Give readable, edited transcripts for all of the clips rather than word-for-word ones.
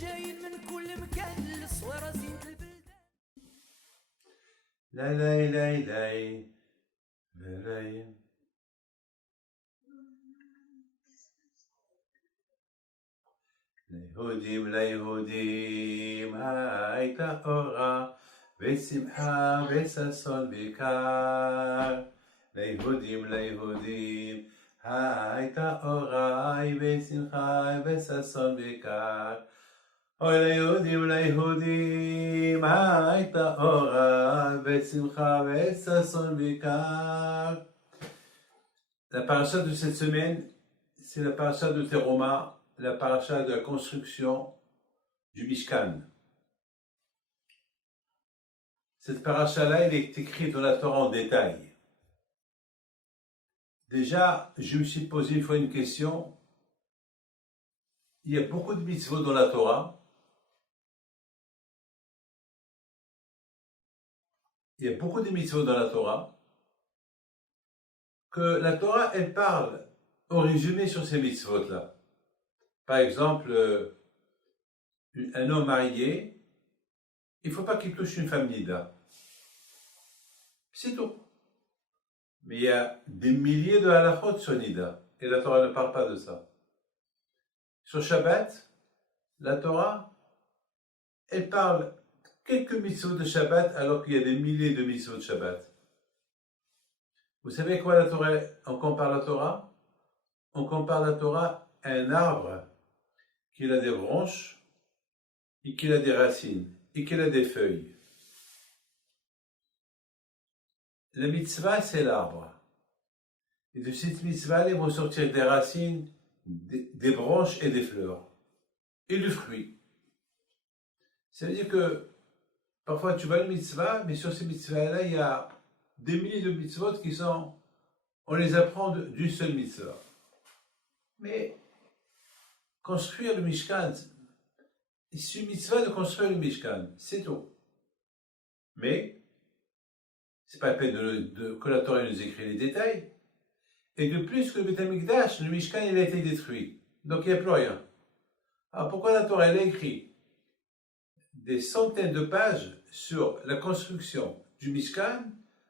جايين من كل مكان للصويرة زينة البلدان. لا لا لا لا لا ליהודים הייתה אורה ושמחה וששון בקר. ליהודים הייתה אורה ושמחה וששון בקר. אוי ליהודים הייתה אורה ושמחה וששון בקר. La paracha de cette semaine, c'est la paracha de Teroma, la paracha de la construction du Mishkan. Cette paracha-là, elle est écrite dans la Torah en détail. Déjà, je me suis posé une fois une question. Il y a beaucoup de mitzvot dans la Torah. Il y a beaucoup de mitzvot dans la Torah. Que la Torah, elle parle au résumé sur ces mitzvot-là. Par exemple, un homme marié, il ne faut pas qu'il touche une femme nida. C'est tout. Mais il y a des milliers de halachot sur nida, et la Torah ne parle pas de ça. Sur Shabbat, la Torah, elle parle quelques mitzvot de Shabbat, alors qu'il y a des milliers de mitzvot de Shabbat. Vous savez quoi la Torah, on compare la Torah? On compare la Torah à un arbre qui a des branches et qui a des racines et qui a des feuilles. La mitzvah, c'est l'arbre. Et de cette mitzvah, ils vont sortir des racines, des branches et des fleurs. Et du fruit. Ça veut dire que parfois tu vois une mitzvah, mais sur ces mitzvahs-là, il y a des milliers de mitzvot qui sont, on les apprend d'une seule mitzvah. Mais construire le Mishkan, c'est une mitzvah de construire le Mishkan, c'est tout. Mais c'est pas la peine que la Torah nous écrit les détails. Et de plus que le Beth Amikdash, le Mishkan, il a été détruit. Donc il n'y a plus rien. Alors pourquoi la Torah, elle a écrit des centaines de pages sur la construction du Mishkan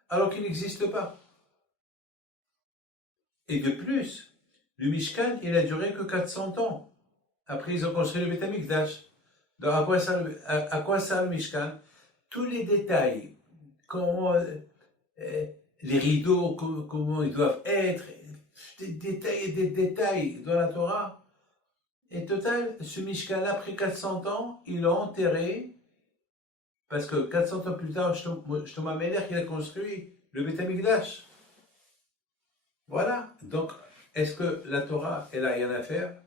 alors qu'il n'existe pas? Et de plus, le Mishkan, il a duré que 400 ans. Après, ils ont construit le Beth Amikdash. Donc, à quoi sert le Mishkan? Tous les détails, comment les rideaux, comment ils doivent être, des détails et des détails dans la Torah. Et total, ce Mishkan-là, après 400 ans, ils l'ont enterré, parce que 400 ans plus tard, Shlomo Amelech, il a construit le Beth Amikdash. Voilà. Donc, est-ce que la Torah, elle a rien à faire?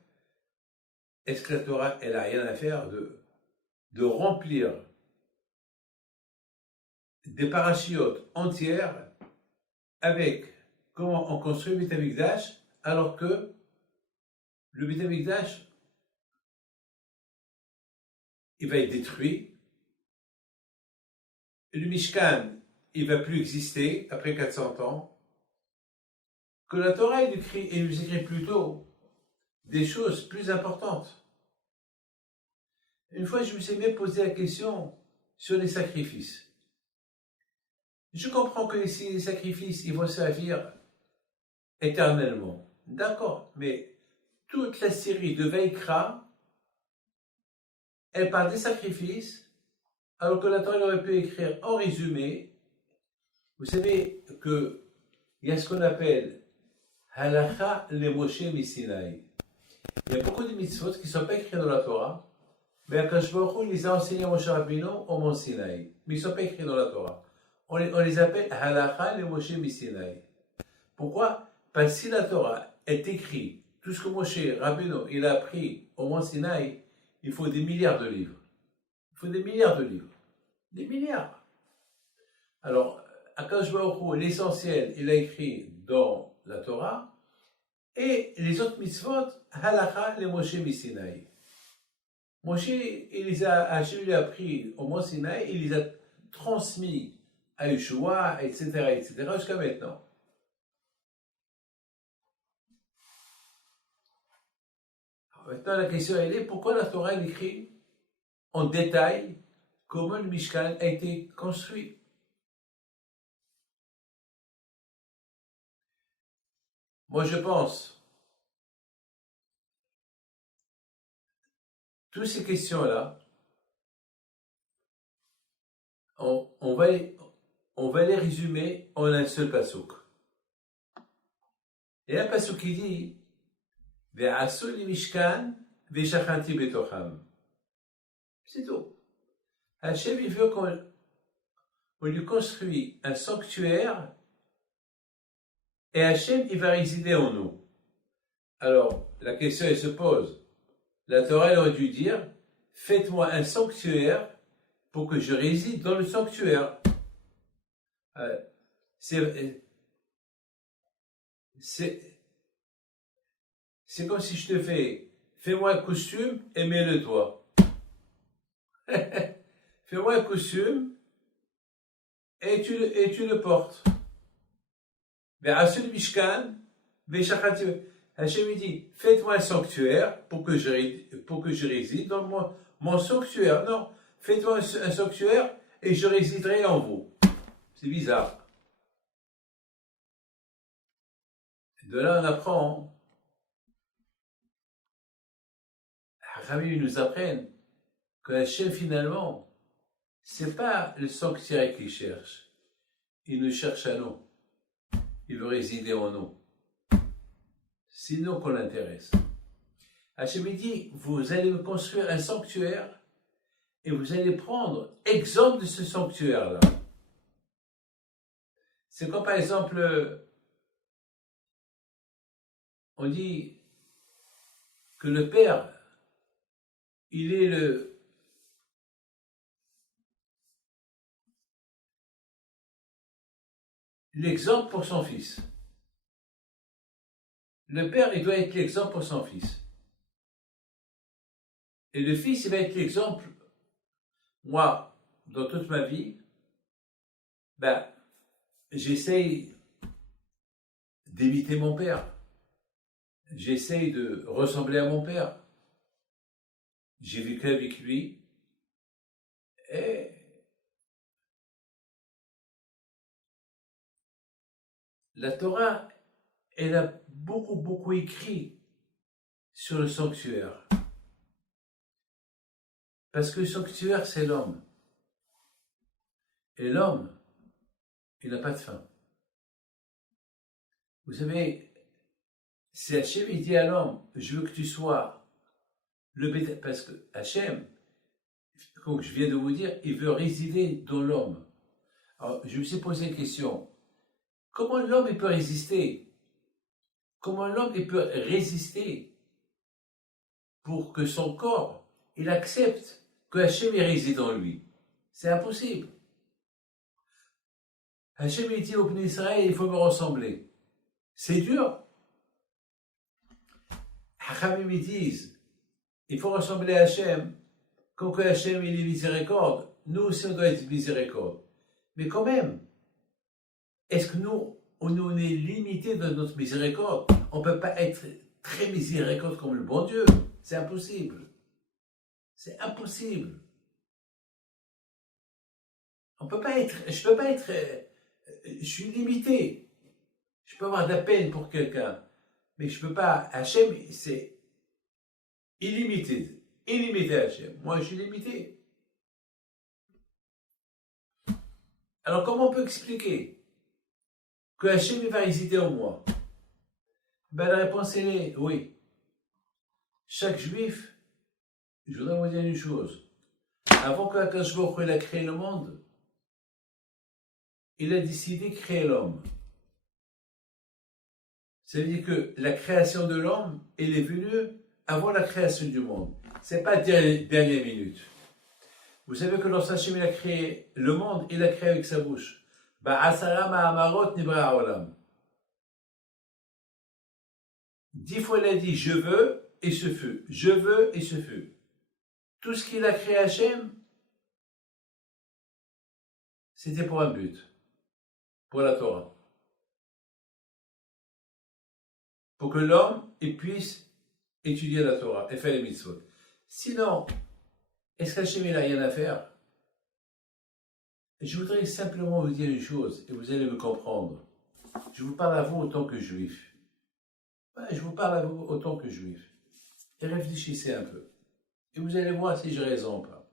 Est-ce que la Torah, elle a rien à faire de remplir des parachiotes entières avec comment on construit le Beth Amikdash, alors que le Beth Amikdash, il va être détruit. Le Mishkan, il ne va plus exister après 400 ans. Que la Torah, elle nous écrit plutôt des choses plus importantes. Une fois, je me suis même posé la question sur les sacrifices. Je comprends que ici, les sacrifices, ils vont servir éternellement. D'accord, mais toute la série de Vaikra, elle parle des sacrifices, alors que la Torah aurait pu écrire en résumé. Vous savez qu'il y a ce qu'on appelle Halacha le Moshe Misinaï. Il y a beaucoup de mitzvot qui ne sont pas écrits dans la Torah, mais Akadosh Baruch Hu les a enseignés à Moshe Rabbeinu au Mont Sinaï. Mais ils ne sont pas écrits dans la Torah. On les appelle Halacha le Moshe Misinaï. Pourquoi? Parce que si la Torah est écrite, tout ce que Moshe Rabbeinu il a appris au Mont Sinaï, il faut des milliards de livres. Il faut des milliards de livres. Des milliards. Alors, Akadosh Baruch Hu, l'essentiel, il a écrit dans la Torah, et les autres mitzvot, Halacha le Moshe Misinaï. Moshe, Hachem lui a appris au Mont Sinaï, il les a transmis à Yeshua, etc., jusqu'à maintenant. Alors maintenant, la question elle est, pourquoi la Torah elle écrit en détail comment le Mishkan a été construit. Moi, je pense, toutes ces questions-là, on va les résumer en un seul pasuk. Et un pasuk qui dit Ve'asu li Mishkan ve'shachanti betocham. C'est tout. Hachem, il veut qu'on lui construise un sanctuaire et Hachem, il va résider en nous. Alors, la question, elle se pose. La Torah, elle aurait dû dire, faites-moi un sanctuaire pour que je réside dans le sanctuaire. C'est comme si je te fais-moi un costume et mets-le toi. Fais-moi un costume et tu le portes. Ve'asul mishkan ve'shachati. Hachem dit, faites-moi un sanctuaire pour que je réside dans mon sanctuaire. Non, faites-moi un sanctuaire et je résiderai en vous. C'est bizarre. De là, on apprend. Rabbi nous apprennent que Hachem, finalement, c'est pas le sanctuaire qu'il cherche. Il nous cherche à nous. Il veut résider en nous. C'est nous qu'on l'intéresse. Hachem dit, vous allez me construire un sanctuaire et vous allez prendre exemple de ce sanctuaire-là. C'est comme par exemple, on dit que le père, il est l'exemple pour son fils. Le père, il doit être l'exemple pour son fils. Et le fils, il va être l'exemple. Moi, dans toute ma vie, j'essaye d'imiter mon père. J'essaye de ressembler à mon père. J'ai vécu avec lui. Et la Torah, elle a beaucoup écrit sur le sanctuaire. Parce que le sanctuaire, c'est l'homme. Et l'homme, il n'a pas de faim. Vous savez, si Hachem il dit à l'homme, je veux que tu sois le bétail, parce que Hachem, comme je viens de vous dire, il veut résider dans l'homme. Alors, je me suis posé une question. Comment l'homme il peut résister? Comment l'homme il peut résister pour que son corps, il accepte que Hachem il réside en lui? C'est impossible. Hachem il dit au peuple d'Israël, il faut me ressembler. C'est dur. Hachamim ils disent, il faut ressembler à Hachem, comme que Hachem il est miséricorde, nous aussi on doit être miséricorde. Mais quand même, est-ce que nous, on est limité dans notre miséricorde? On ne peut pas être très miséricorde comme le bon Dieu. C'est impossible. C'est impossible. Je peux pas être, je suis limité. Je peux avoir de la peine pour quelqu'un, mais je peux pas. Hachem, c'est illimité. Illimité Hachem. Moi, je suis limité. Alors, comment on peut expliquer que Hachem va résider en moi? La réponse, elle est oui. Chaque juif, je voudrais vous dire une chose. Avant qu'Akadosh Baruch Hu a créé le monde, il a décidé de créer l'homme. Ça veut dire que la création de l'homme, elle est venue avant la création du monde. Ce n'est pas dernière minute. Vous savez que lorsque Hachem a créé le monde, il l'a créé avec sa bouche. Ba'asara ma'amarot nibra ha'olam. 10 fois il a dit je veux et ce fut. Je veux et ce fut. Tout ce qu'il a créé Hachem, c'était pour un but. Pour la Torah. Pour que l'homme puisse étudier la Torah et faire les mitzvot. Sinon, Est-ce qu'Hachem n'a rien à faire? Je voudrais simplement vous dire une chose, et vous allez me comprendre. Je vous parle à vous autant que juif. Ouais, je vous parle à vous autant que juif. Et réfléchissez un peu. Et vous allez voir si j'ai raison ou pas.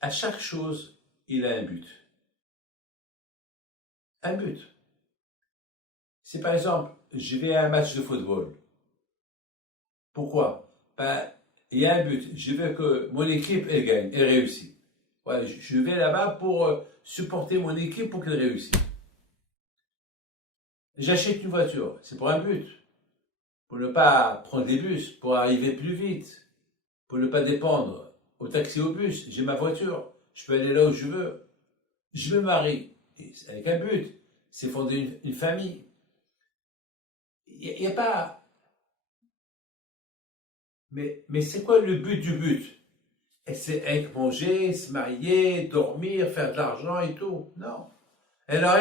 À chaque chose, il a un but. Un but. C'est par exemple, je vais à un match de football. Pourquoi? Ben, il y a un but. Je veux que mon équipe, elle gagne, elle réussit. Ouais, je vais là-bas pour supporter mon équipe pour qu'elle réussisse. J'achète une voiture, c'est pour un but. Pour ne pas prendre des bus, pour arriver plus vite. Pour ne pas dépendre au taxi ou au bus. J'ai ma voiture, je peux aller là où je veux. Je me marie, avec un but, c'est fonder une famille. Il n'y a pas... Mais c'est quoi le but du but? C'est être manger, se marier, dormir, faire de l'argent et tout. Non. Et alors,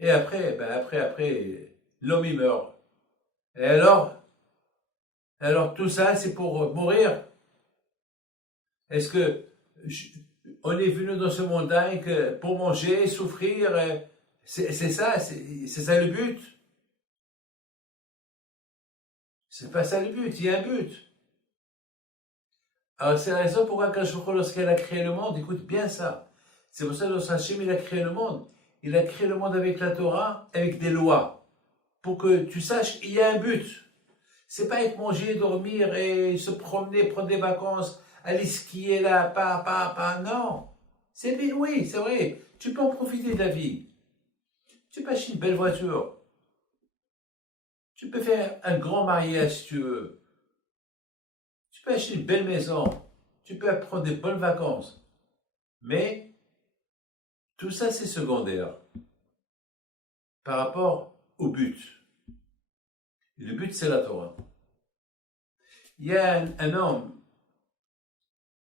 et après, ben après, l'homme il meurt. Et alors tout ça, c'est pour mourir. Est-ce que on est venu dans ce monde que pour manger, souffrir, c'est ça, c'est ça le but? C'est pas ça le but, il y a un but. Alors c'est la raison pourquoi quand je crois lorsqu'elle a créé le monde, écoute bien ça. C'est pour ça que lorsqu'Hachem il a créé le monde, il a créé le monde avec la Torah, avec des lois. Pour que tu saches, il y a un but. C'est pas être manger, dormir et se promener, prendre des vacances, aller skier là, pas, non. C'est bien, oui, c'est vrai. Tu peux en profiter de la vie. Tu peux acheter une belle voiture. Tu peux faire un grand mariage si tu veux. Tu peux acheter une belle maison. Tu peux prendre des bonnes vacances. Mais tout ça, c'est secondaire par rapport au but. Le but, c'est la Torah. Il y a un homme,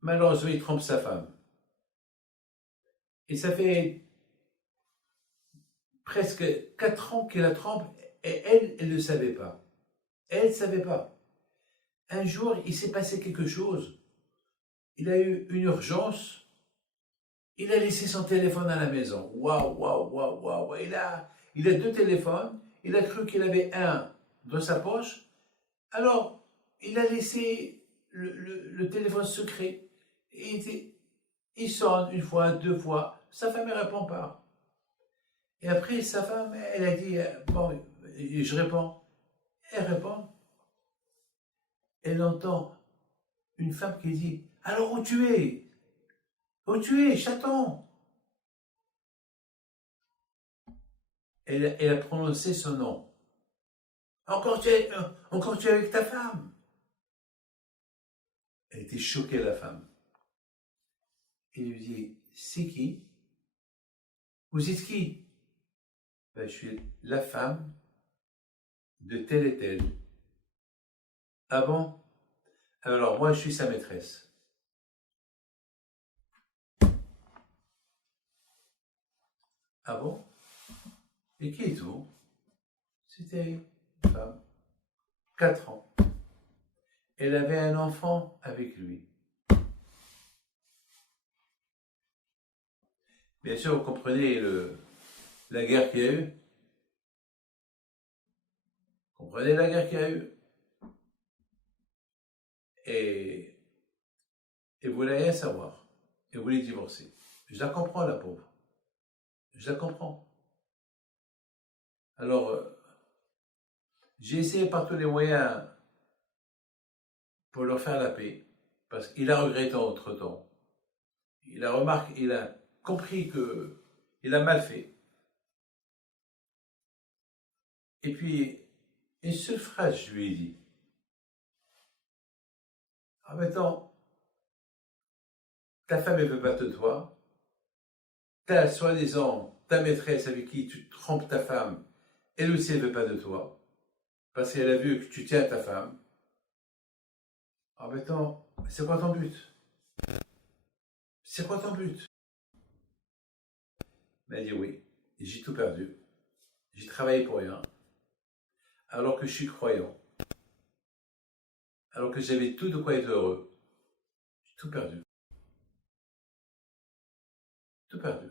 malheureusement, il trompe sa femme. Et ça fait presque 4 ans qu'il la trompe et elle ne le savait pas. Elle ne savait pas. Un jour, il s'est passé quelque chose. Il a eu une urgence. Il a laissé son téléphone à la maison. Waouh, waouh, waouh, waouh. Il a 2 téléphones. Il a cru qu'il avait un dans sa poche. Alors, il a laissé le téléphone secret. Et il sonne une fois, 2 fois. Sa femme ne répond pas. Et après, sa femme, elle a dit, bon, je réponds. Elle répond. Elle entend une femme qui dit, alors où tu es? Où tu es, chaton? Elle a prononcé son nom. Encore tu es avec ta femme? Elle était choquée, la femme. Elle lui dit, c'est qui? Vous êtes qui? Ben, je suis la femme de tel et tel. Ah bon? Alors moi, je suis sa maîtresse. Ah bon? Et qui êtes-vous? C'était une femme. 4 ans. Elle avait un enfant avec lui. Bien sûr, vous comprenez la guerre qu'il y a eu? Vous comprenez la guerre qu'il y a eu? Et vous voulez rien savoir. Et vous voulez divorcer. Je la comprends, la pauvre. Je la comprends. Alors, j'ai essayé par tous les moyens pour leur faire la paix. Parce qu'il a regretté entre-temps. Il a compris que il a mal fait. Et puis, une seule phrase, je lui ai dit. Ah, maintenant, ta femme, elle veut pas de toi. Ta, soi-disant, ta maîtresse avec qui tu trompes ta femme, elle aussi, elle veut pas de toi. Parce qu'elle a vu que tu tiens ta femme. Ah, maintenant, c'est quoi ton but? C'est quoi ton but? Elle m'a dit oui. J'ai tout perdu. J'ai travaillé pour rien. Alors que je suis croyant. alors que j'avais tout de quoi être heureux. J'ai tout perdu. Tout perdu.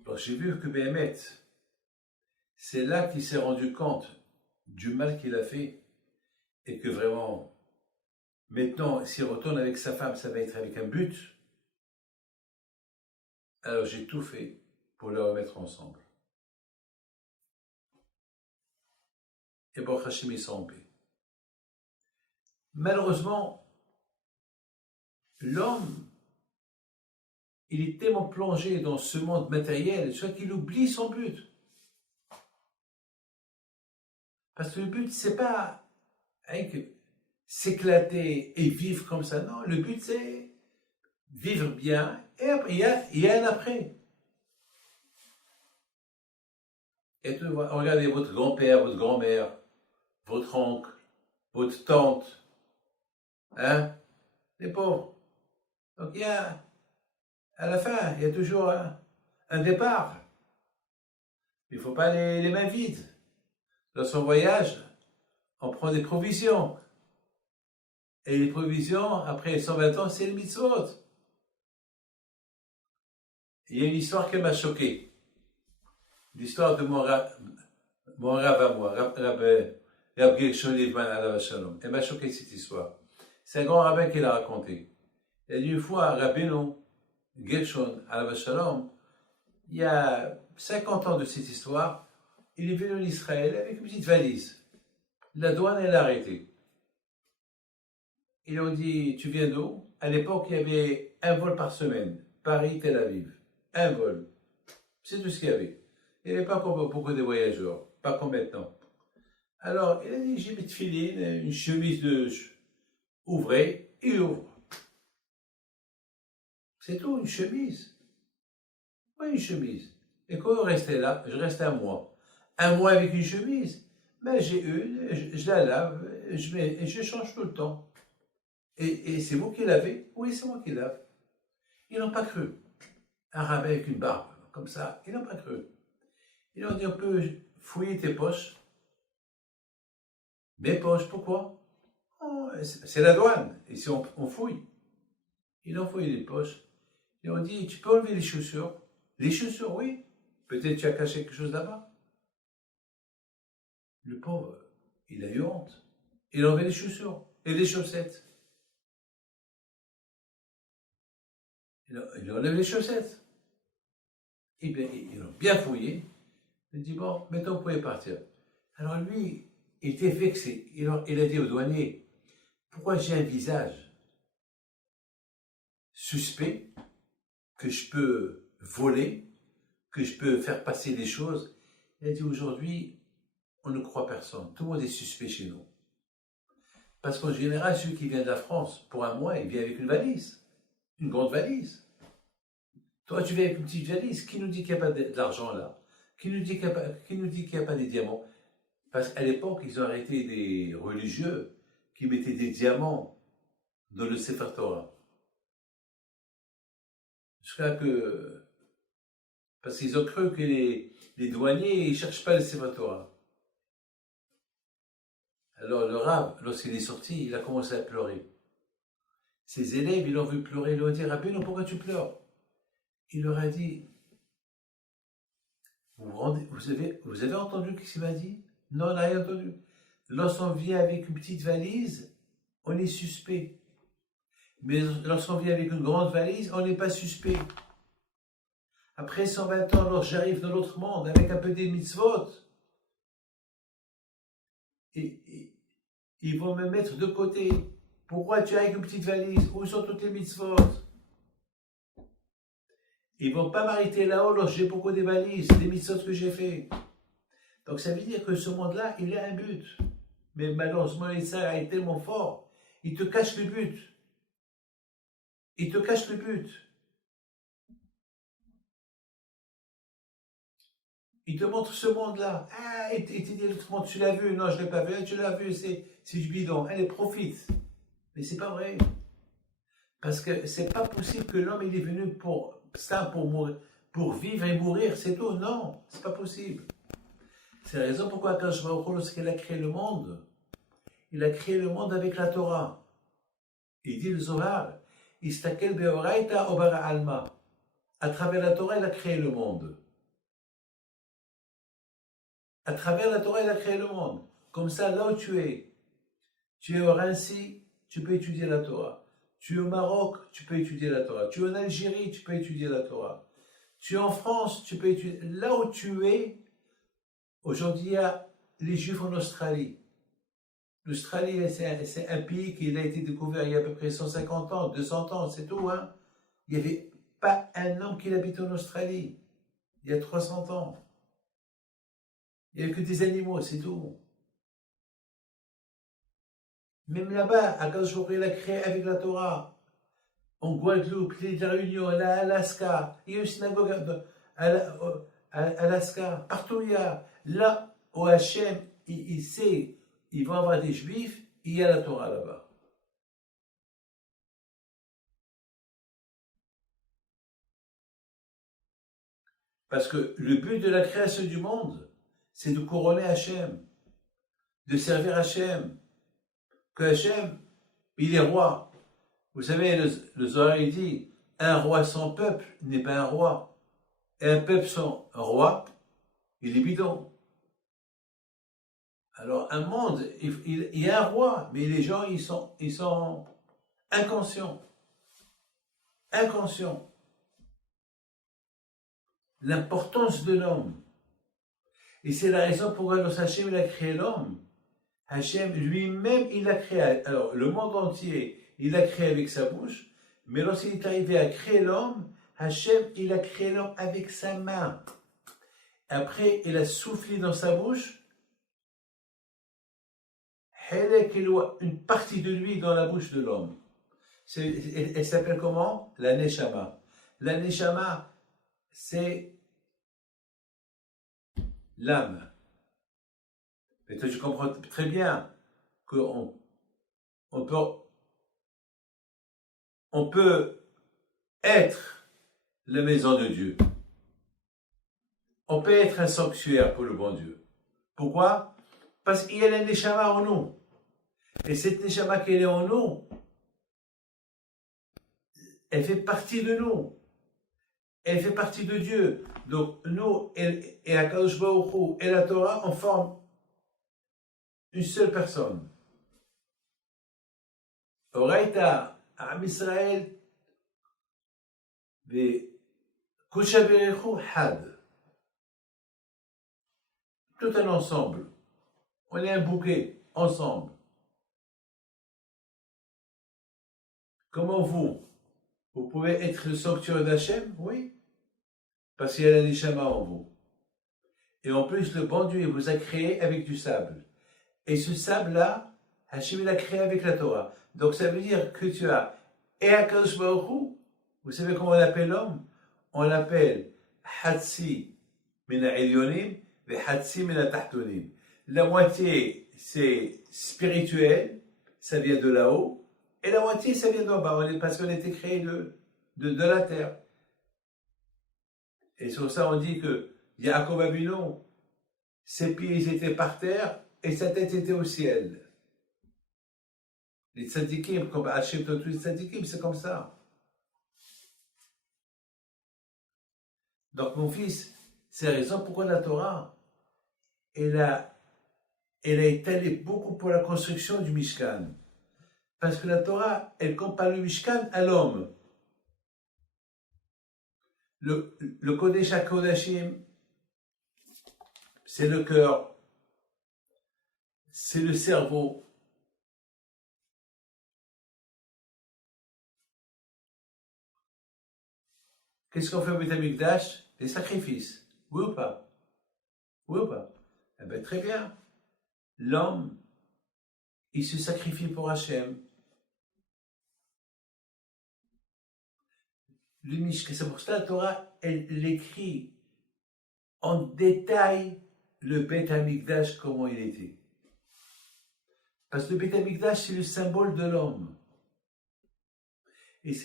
Alors j'ai vu que Béhémet, c'est là qu'il s'est rendu compte du mal qu'il a fait et que vraiment, maintenant, s'il retourne avec sa femme, ça va être avec un but. Alors j'ai tout fait pour les remettre ensemble. Et Baruch Hashem, ils sont en paix. Malheureusement, l'homme, il est tellement plongé dans ce monde matériel, soit qu'il oublie son but. Parce que le but, c'est pas s'éclater et vivre comme ça. Non, le but, c'est vivre bien et après, il y a un après. Et regardez votre grand-père, votre grand-mère, votre oncle, votre tante, hein, les pauvres. Donc à la fin, il y a toujours un départ. Il ne faut pas les mains vides. Lorsqu'on voyage, on prend des provisions. Et les provisions, après 120 ans, c'est le mitzvot. Il y a une histoire qui m'a choqué. L'histoire de mon rab à moi, Rab Gershon Liebman alav shalom. Elle m'a choqué cette histoire. C'est un grand rabbin qui l'a raconté. Il a dit une fois, Rabbeinu Gershon alav shalom, il y a 50 ans de cette histoire, il est venu en Israël avec une petite valise. La douane, elle l'a arrêté. Ils lui ont dit, tu viens d'où? À l'époque, il y avait un vol par semaine, Paris-Tel Aviv. Un vol. C'est tout ce qu'il y avait. Il n'y avait pas beaucoup de voyageurs, pas comme maintenant. Alors, il a dit, j'ai mes tefilines, une chemise de ouvrée, il ouvre. C'est tout, une chemise. Oui, une chemise. Et quand on restait là, je restais un mois. Un mois avec une chemise, mais j'ai une, je la lave, et je change tout le temps. Et c'est vous qui l'avez? Oui, c'est moi qui lave. Ils n'ont pas cru. Un rabbin avec une barbe, comme ça, ils n'ont pas cru. Ils ont dit, on peut fouiller tes poches. Mes poches, pourquoi? Oh, c'est la douane, ici on fouille. Ils ont fouillé les poches. Ils ont dit, tu peux enlever les chaussures? Les chaussures, oui. Peut-être tu as caché quelque chose là-bas. Le pauvre, il a eu honte. Il a enlevé les chaussures et les chaussettes. Il a enlevé les chaussettes. Et bien, ils ont bien fouillé. Il dit, bon, maintenant vous pouvez partir. Alors lui, il était vexé. Il a dit au douanier, pourquoi j'ai un visage suspect, que je peux voler, que je peux faire passer des choses? Il a dit, aujourd'hui, on ne croit personne. Tout le monde est suspect chez nous. Parce qu'en général, celui qui vient de la France, pour un mois, il vient avec une valise. Une grande valise. Toi, tu viens avec une petite valise. Qui nous dit qu'il n'y a pas d'argent là? Qui nous dit qu'il n'y a pas des diamants? Parce qu'à l'époque, ils ont arrêté des religieux qui mettaient des diamants dans le Sefer Torah. Jusqu'à que... Parce qu'ils ont cru que les douaniers, ils ne cherchent pas le Sefer Torah. Alors le Rav, lorsqu'il est sorti, il a commencé à pleurer. Ses élèves, ils l'ont vu pleurer, ils lui ont dit, Rabbeinu, pourquoi tu pleures? Il leur a dit, vous avez entendu ce qu'il m'a dit? Non, on n'a rien entendu. Lorsqu'on vient avec une petite valise, on est suspect. Mais lorsqu'on vient avec une grande valise, on n'est pas suspect. Après 120 ans, lorsque j'arrive dans l'autre monde avec un peu des mitzvot, et ils vont me mettre de côté. Pourquoi tu as avec une petite valise? Où sont toutes les mitzvot? Ils ne vont pas m'arrêter là-haut lorsque j'ai beaucoup de valises, des mitzvot que j'ai fait. Donc ça veut dire que ce monde-là, il a un but. Mais malheureusement, l'Israël est tellement fort, il te cache le but. Il te cache le but. Il te montre ce monde-là. Ah, il te dit l'autre monde, tu l'as vu? Non, je ne l'ai pas vu. Ah, tu l'as vu, c'est du bidon. Allez, profite. Mais c'est pas vrai. Parce que c'est pas possible que l'homme il est venu pour ça, pour mourir, pour vivre et mourir, c'est tout. Non, c'est pas possible. C'est la raison pourquoi Akadosh Baruch Hu, lorsqu'il a créé le monde, il a créé le monde avec la Torah. Il dit le Zohar, Istakel beoraita obara alma. À travers la Torah, il a créé le monde. À travers la Torah, il a créé le monde. Comme ça, là où tu es au Rinci, tu peux étudier la Torah. Tu es au Maroc, tu peux étudier la Torah. Tu es en Algérie, tu peux étudier la Torah. Tu es en France, tu peux étudier. Là où tu es, aujourd'hui, il y a les Juifs en Australie. L'Australie, c'est un pays qui a été découvert il y a à peu près 150 ans, 200 ans, c'est tout. Hein. Il n'y avait pas un homme qui habite en Australie, il y a 300 ans. Il n'y avait que des animaux, c'est tout. Même là-bas, Akadosh Baruch Hu l'a créé avec la Torah. En Guadeloupe, l'île de la Réunion, Alaska, il y a une synagogue à Alaska, partout il y a. Là où Hachem, il sait, ils vont avoir des Juifs, il y a la Torah là-bas. Parce que le but de la création du monde, c'est de couronner Hachem, de servir Hachem. Que Hachem, il est roi. Vous savez, le Zohar il dit, un roi sans peuple n'est pas un roi. Et un peuple sans roi, il est bidon. Alors, un monde, il y a un roi, mais les gens, ils sont inconscients. Inconscients. L'importance de l'homme. Et c'est la raison pour laquelle Hachem, il a créé l'homme. Hachem lui-même, il a créé. Alors, le monde entier, il a créé avec sa bouche, mais lorsqu'il est arrivé à créer l'homme, Hachem, il a créé l'homme avec sa main. Après, il a soufflé dans sa bouche, une partie de lui dans la bouche de l'homme. Elle s'appelle comment? La Neshama. La Neshama, c'est l'âme. Et toi, tu comprends très bien qu'on peut être la maison de Dieu. On peut être un sanctuaire pour le bon Dieu. Pourquoi? Parce qu'il y a la Neshama en nous. Et cette Neshama qui est en nous, elle fait partie de nous. Elle fait partie de Dieu. Donc, nous et Akadosh Baruch Hu et la Torah, on forme une seule personne. Oraita, Am Israël, Kusha Berechu Had. Tout un ensemble. On est un bouquet, ensemble. Comment vous pouvez être le sanctuaire d'Hachem? Oui. Parce qu'il y a la Neshama en vous. Et en plus, le bon Dieu vous a créé avec du sable. Et ce sable-là, Hachem l'a créé avec la Torah. Donc ça veut dire que tu as et Akadosh Baruch Hu, vous savez comment on l'appelle l'homme? On l'appelle Hatsi mina Elyonim et Hatsi mina Tahtonim. La moitié, c'est spirituel, ça vient de là-haut, et la moitié, ça vient d'en bas, parce qu'on a été créé de la terre. Et sur ça, on dit que Yaakov Avinu, ses pieds étaient par terre et sa tête était au ciel. Les tzadikim, comme Hachem tous les tzadikim, c'est comme ça. Donc, mon fils, c'est la raison pourquoi la Torah, elle a étalé beaucoup pour la construction du Mishkan. Parce que la Torah, elle compare le Mishkan à l'homme. Le Kodesh HaKodashim, c'est le cœur, c'est le cerveau. Qu'est-ce qu'on fait au Beth Amikdash? Les sacrifices. Oui ou pas? Oui ou pas? Eh bien, très bien. L'homme, il se sacrifie pour Hachem. Le Mishkan, c'est pour ça que la Torah, elle écrit en détail le Beth Amikdash, comment il était. Parce que le Beth Amikdash, c'est le symbole de l'homme. Et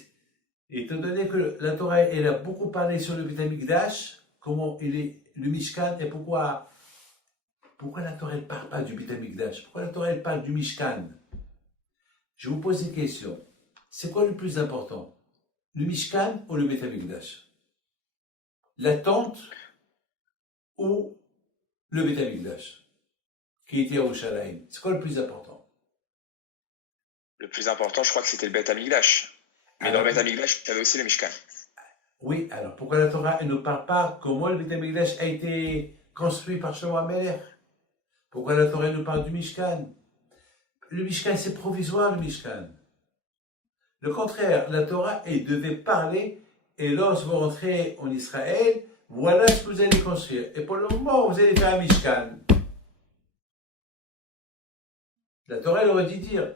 étant donné que la Torah, elle a beaucoup parlé sur le Beth Amikdash, comment il est, le Mishkan, et pourquoi Pourquoi la Torah ne parle pas du Beth Amikdash? Pourquoi la Torah elle parle du Mishkan? Je vous pose une question. C'est quoi le plus important? Le Mishkan ou le Beth Amikdash? La tente ou le Beth Amikdash qui était à Yerushalayim? C'est quoi le plus important? Le plus important, je crois que c'était le Beth Amikdash. Mais dans le Beth Amikdash, tu avais aussi le Mishkan. Oui, alors pourquoi la Torah elle ne parle pas comment le Beth Amikdash a été construit par Shlomo HaMelech? Pourquoi la Torah nous parle du Mishkan? Le Mishkan, c'est provisoire, le Mishkan. Le contraire, la Torah, elle devait parler, et lorsque vous rentrez en Israël, voilà ce que vous allez construire. Et pour le moment, vous allez faire un Mishkan. La Torah, elle aurait dû dire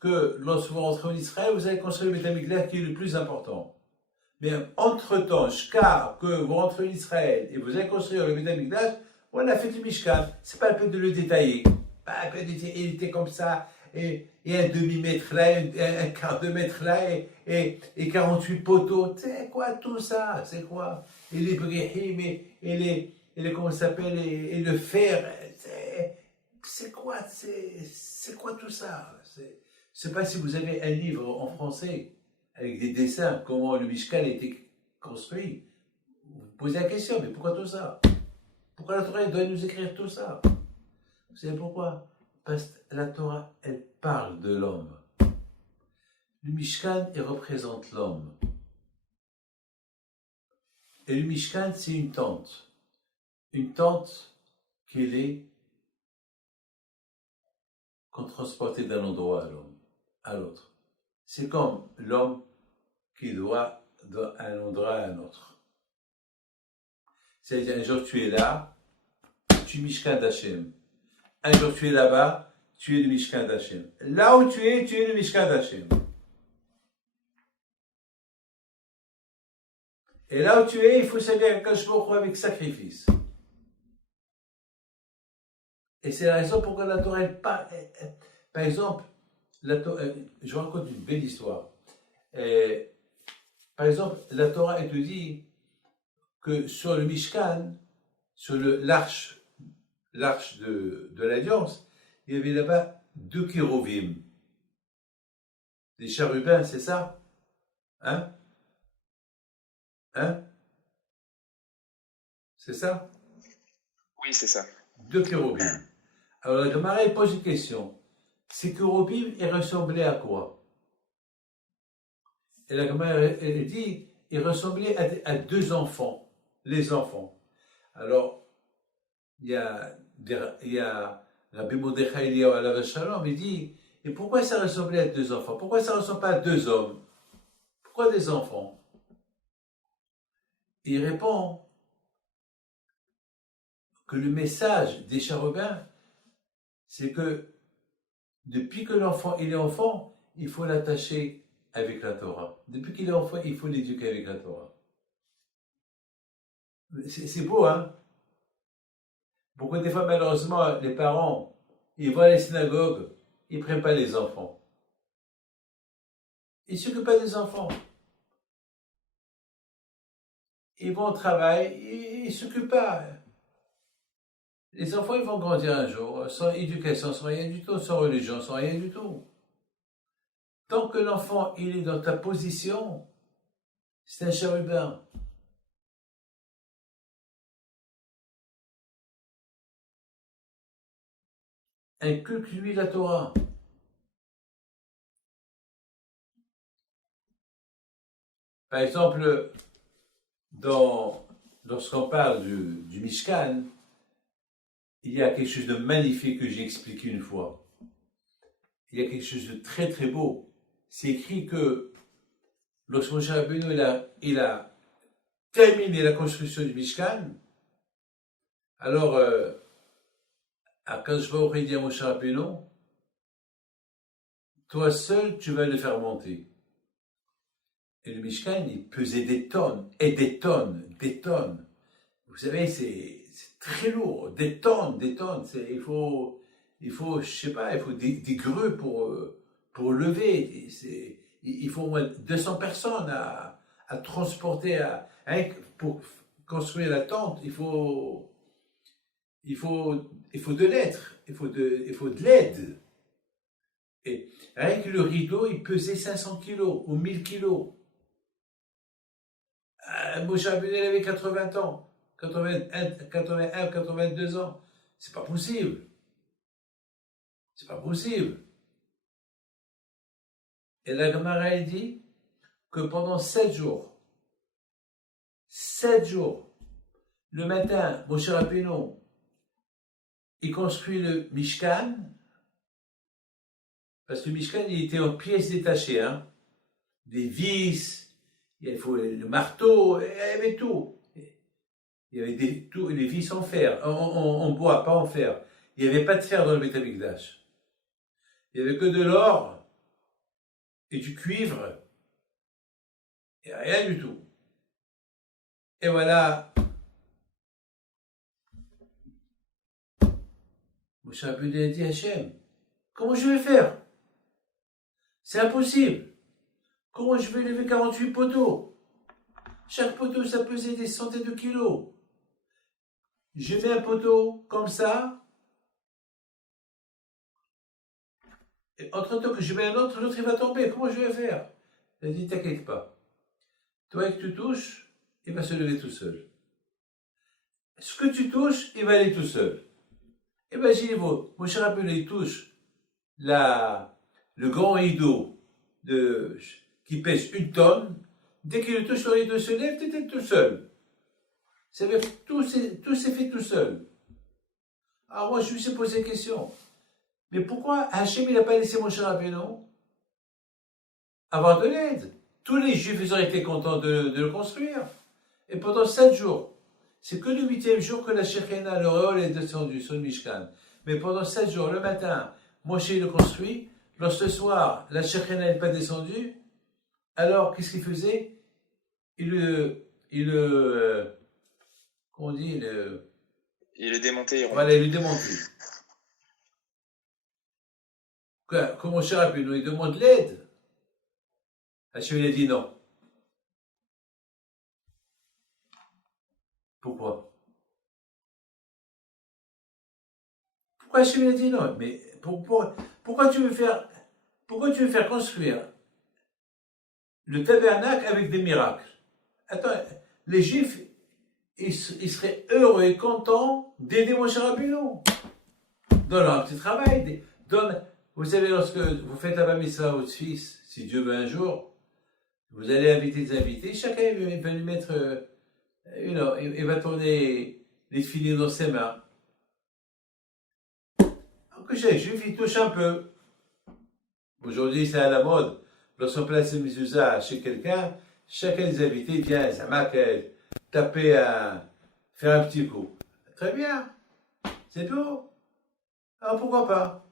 que lorsque vous rentrez en Israël, vous allez construire le Beth Amikdash qui est le plus important. Mais entre-temps, jusqu'à que vous rentrez en Israël et vous allez construire le Beth Amikdash, on a fait du Mishkan. C'est pas la peine de le détailler. Pas la peine de dire, il était comme ça, et un demi-mètre là, un quart de mètre là, et 48 poteaux. C'est quoi tout ça? C'est quoi? Et les brihim, et les comment ça s'appelle, et le fer. C'est quoi? C'est quoi tout ça? Je sais pas si vous avez un livre en français avec des dessins, comment le Mishkan a été construit. Vous posez la question, mais pourquoi tout ça? Pourquoi la Torah doit nous écrire tout ça? Vous savez pourquoi? Parce que la Torah, elle parle de l'homme. Le Mishkan, il représente l'homme. Et le Mishkan, c'est une tente. Une tente qu'on transportait d'un endroit à l'autre. C'est comme l'homme qui doit d'un endroit à un autre. C'est-à-dire, un jour tu es là, tu es Mishkan d'Hachem. Un jour tu es là-bas, tu es le Mishkan d'Hachem. Là où tu es le Mishkan d'Hachem. Et là où tu es, il faut servir à Kadosh Baruch Hu avec sacrifice. Et c'est la raison pourquoi la Torah elle parle. Par exemple, je vous raconte une belle histoire. Par exemple, la Torah elle te dit que sur le Mishkan, sur l'arche de l'Alliance, il y avait là-bas 2 kérovim. Des chérubins, c'est ça? Hein? C'est ça? Oui, c'est ça. 2 kérovim. Alors la Gemara elle pose une question. Ces kérovim, ils ressemblaient à quoi? Et la Gemara elle dit, ils ressemblaient à 2 enfants. Les enfants. Alors, il y a Rabbi Mordechai Eliyahu alav shalom, il dit, et pourquoi ça ressemblait à 2 enfants? Pourquoi ça ne ressemble pas à 2 hommes? Pourquoi des enfants? Et il répond que le message des chérubins, c'est que depuis que l'enfant il est enfant, il faut l'attacher avec la Torah. Depuis qu'il est enfant, il faut l'éduquer avec la Torah. C'est beau, hein? Beaucoup des fois, malheureusement, les parents, ils vont à la synagogue, ils ne prennent pas les enfants. Ils ne s'occupent pas des enfants. Ils vont au travail, ils ne s'occupent pas. Les enfants, ils vont grandir un jour, sans éducation, sans rien du tout, sans religion, sans rien du tout. Tant que l'enfant, il est dans ta position, c'est un chérubin. Inculque-lui la Torah. Par exemple, lorsqu'on parle du Mishkan, il y a quelque chose de magnifique que j'ai expliqué une fois. Il y a quelque chose de très très beau. C'est écrit que lorsque Moshe Rabbeinu il a terminé la construction du Mishkan, alors Akadosh Baruch Hu dit à Moshe Rabbeinu, toi seul tu vas le faire monter. Et le Mishkan, il pesait des tonnes, et des tonnes, des tonnes. Vous savez, c'est très lourd, des tonnes. Il faut, je sais pas, il faut des grues pour lever. Il faut au moins 200 personnes à transporter, pour construire la tente. Il faut il faut de l'être, il faut de l'aide. Et rien que le rideau, il pesait 500 kilos ou 1000 kilos. Moshe Rabbeinu, il avait 80 ans, 81, 82 ans. C'est pas possible. C'est pas possible. Et la Gemara, elle dit que pendant 7 jours, le matin, Moshe Rabbeinu, il construit le Mishkan, parce que le Mishkan, il était en pièces détachées, hein. Des vis, il faut le marteau, il y avait tout. Il y avait les vis en fer, en bois, pas en fer. Il n'y avait pas de fer dans le Beth Amikdash. Il n'y avait que de l'or et du cuivre, et rien du tout. Et voilà, Moshe Rabbeinu a dit à Hachem, comment je vais faire? C'est impossible. Comment je vais lever 48 poteaux? Chaque poteau, ça pesait des centaines de kilos. Je mets un poteau comme ça, et entre-temps que je mets un autre, l'autre il va tomber. Comment je vais faire? Il a dit, t'inquiète pas. Toi que tu touches, il va se lever tout seul. Ce que tu touches, il va aller tout seul. Imaginez-vous, Moshe Rabbeinu, il touche le grand rideau qui pèse 1 tonne. Dès qu'il le touche, le rideau se lève, tu étais tout seul. C'est-à-dire tout s'est fait tout seul. Alors moi, je me suis posé la question. Mais pourquoi Hachem, il n'a pas laissé Moshe Rabbeinu avoir de l'aide? Tous les Juifs, ils auraient été contents de le construire. Et pendant 7 jours, c'est que le 8e jour que la Shekhina, le Réol, est descendu sur le Mishkan. Mais pendant 7 jours, le matin, Moshe le construit. Lorsque le soir, la Shekhina n'est pas descendue, alors qu'est-ce qu'il faisait? Comment on dit? Il est démonté. Voilà, il le démontait. Comme Moshe Rabbeinu, il demande l'aide. Hachem, il a dit non. Pourquoi? Pourquoi Hachem a dit non? Mais pourquoi tu veux faire construire le tabernacle avec des miracles? Attends, les Juifs, ils seraient heureux et contents d'aider Moshe Rabbeinu dans leur petit travail. Vous savez, lorsque vous faites la bar mitzvah à votre fils, si Dieu veut un jour, vous allez inviter des invités, chacun va lui mettre, il va tourner les filets dans ses mains. Que chaque Juif, il touche un peu. Aujourd'hui, c'est à la mode. Lorsqu'on place une mezouza chez quelqu'un, chacun des invités vient, sa maquette, taper faire un petit coup. Très bien. C'est tout. Alors pourquoi pas?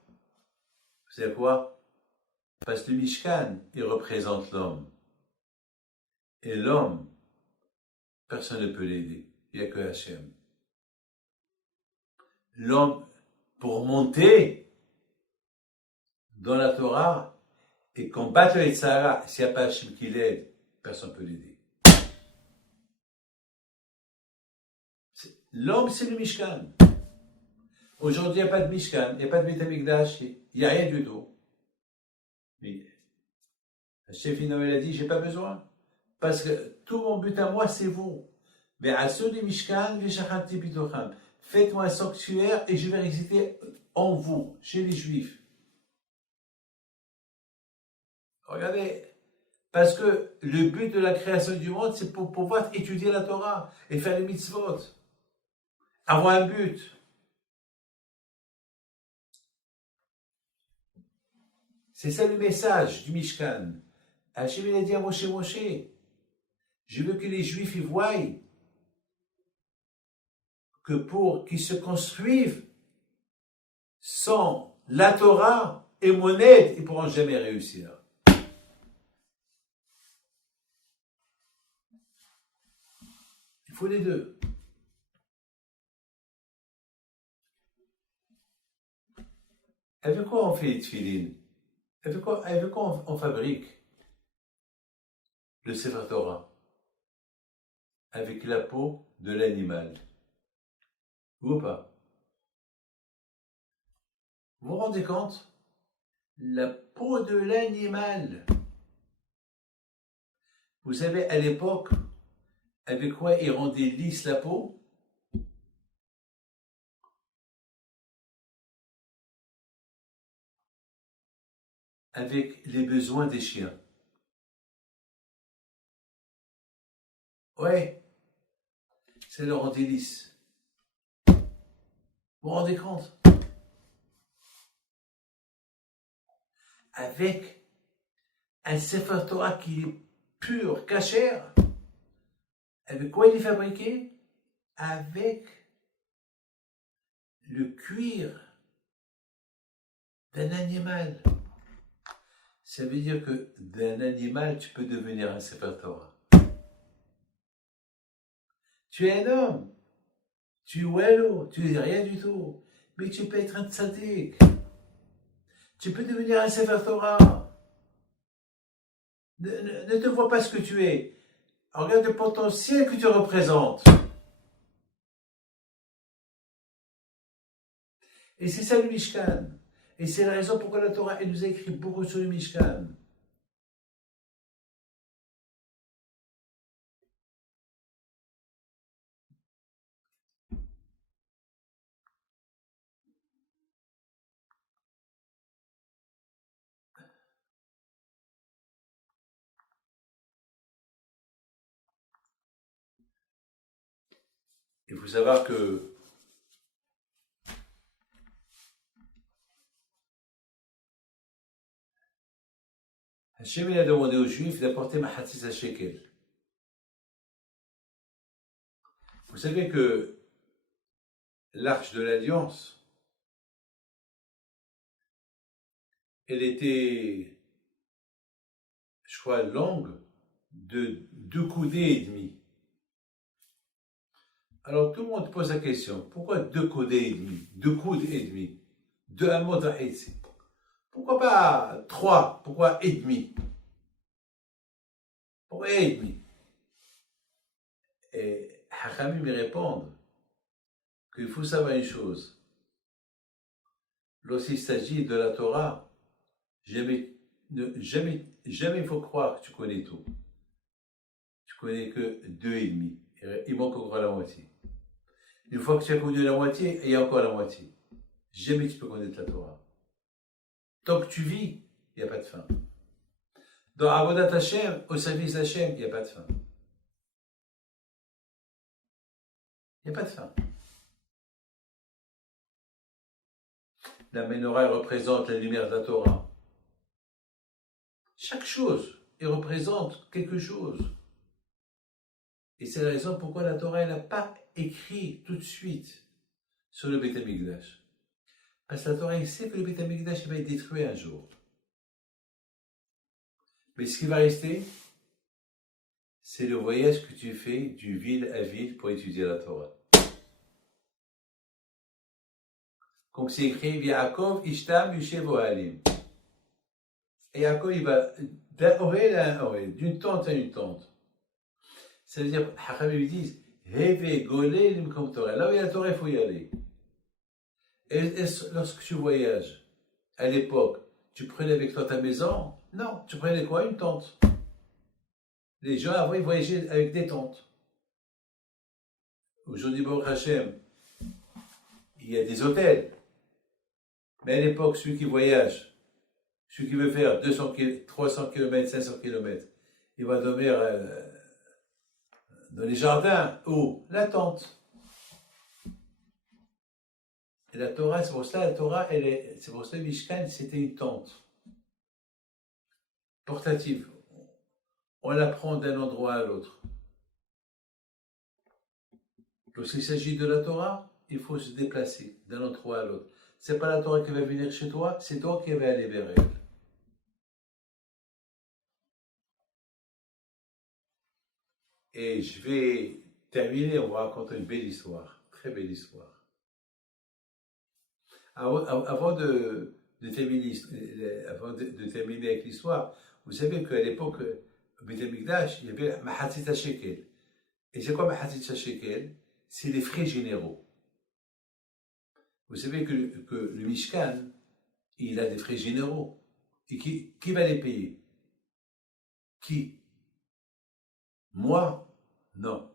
Vous savez quoi? Parce que le Mishkan, il représente l'homme. Et l'homme, personne ne peut l'aider. Il n'y a que Hachem. L'homme, pour monter dans la Torah et combattre les Tzara, s'il n'y a pas Hachem qui l'aide, personne ne peut l'aider. L'homme, c'est le Mishkan. Aujourd'hui, il n'y a pas de Mishkan, il n'y a pas de Beth Amikdash, il n'y a rien du tout. Mais Hachem finalement, il a dit, j'ai pas besoin. Parce que tout mon but à moi, c'est vous. Mais à ceux du Mishkan, faites-moi un sanctuaire et je vais résider en vous, chez les Juifs. Regardez, parce que le but de la création du monde, c'est pour pouvoir étudier la Torah et faire les mitzvot. Avoir un but. C'est ça le message du Mishkan. Hachem, il a dit à Moshe, je veux que les Juifs y voient que pour qu'ils se construisent sans la Torah et mon aide, ils ne pourront jamais réussir. Il faut les deux. Avec quoi on fait les tefilines? Avec quoi on fabrique le Sefer Torah? Avec la peau de l'animal. Ou pas? Vous vous rendez compte? La peau de l'animal. Vous savez, à l'époque, avec quoi ils rendaient lisse la peau? Avec les besoins des chiens. Ouais, c'est le rendait lisse. Vous vous rendez compte? Avec un Sefer Torah qui est pur, cachère, avec quoi il est fabriqué? Avec le cuir d'un animal. Ça veut dire que d'un animal, tu peux devenir un Sefer Torah. Tu es un homme, tu es Wallo, tu es rien du tout, mais tu peux être un tzaddik. Tu peux devenir un Sefer Torah. Ne te vois pas ce que tu es. Regarde le potentiel que tu représentes. Et c'est ça le Mishkan. Et c'est la raison pourquoi la Torah, elle nous a écrit beaucoup sur le Mishkan. Il faut savoir que Hachem il a demandé aux Juifs d'apporter Mahatzis à Shekel. Vous savez que l'arche de l'Alliance, elle était, je crois, longue de 2 coudées et demi. Alors tout le monde pose la question, pourquoi 2 coudées et demi, 2 coudes et demi, 2 amot à Etzi? Pourquoi pas 3? Pourquoi et demi? Pourquoi et demi? Et Hachamim me répondent qu'il faut savoir une chose. Lorsqu'il s'agit de la Torah, jamais il faut croire que tu connais tout. Tu connais que 2 et demi. Il manque encore la moitié. Une fois que tu as connu la moitié, il y a encore la moitié. Jamais tu peux connaître la Torah. Tant que tu vis, il n'y a pas de fin. Dans Avodat Hashem, au service d'Hashem, il n'y a pas de fin. Il n'y a pas de fin. La menorah représente la lumière de la Torah. Chaque chose, elle représente quelque chose. Et c'est la raison pourquoi la Torah n'a pas écrit tout de suite sur le Beit HaMikdash. Parce que la Torah sait que le Beit HaMikdash va être détruit un jour. Mais ce qui va rester, c'est le voyage que tu fais du ville à ville pour étudier la Torah. Comme c'est écrit, Yaakov, Ishtam, Yushev, Ohalim. Et Yaakov, il va d'un orel à un orel, d'une tente à une tente. Ça veut dire, Hachamim lui disent, Heve, Golé, Limkom Torah. Là où il y a la Torah, il faut y aller. Et lorsque tu voyages, à l'époque, tu prenais avec toi ta maison? Non, tu prenais quoi? Une tente. Les gens avant, ils voyageaient avec des tentes. Aujourd'hui, Baruch Hashem, il y a des hôtels. Mais à l'époque, celui qui voyage, celui qui veut faire 200 km, 300 km, 500 km, il va dormir dans les jardins ou la tente. Et la Torah, c'est pour cela, la Torah, c'est pour cela, Mishkan, c'était une tente portative. On la prend d'un endroit à l'autre. Lorsqu'il s'agit de la Torah, il faut se déplacer d'un endroit à l'autre. C'est pas la Torah qui va venir chez toi, c'est toi qui vas aller vers elle. Et je vais terminer, on va raconter une belle histoire, très belle histoire. Avant de terminer avec l'histoire, vous savez qu'à l'époque, au Beit HaMikdash, il y avait Mahatzit HaShekel. Et c'est quoi Mahatzit HaShekel? C'est les frais généraux. Vous savez que le Mishkan, il a des frais généraux. Et qui va les payer? Qui? Moi? Non.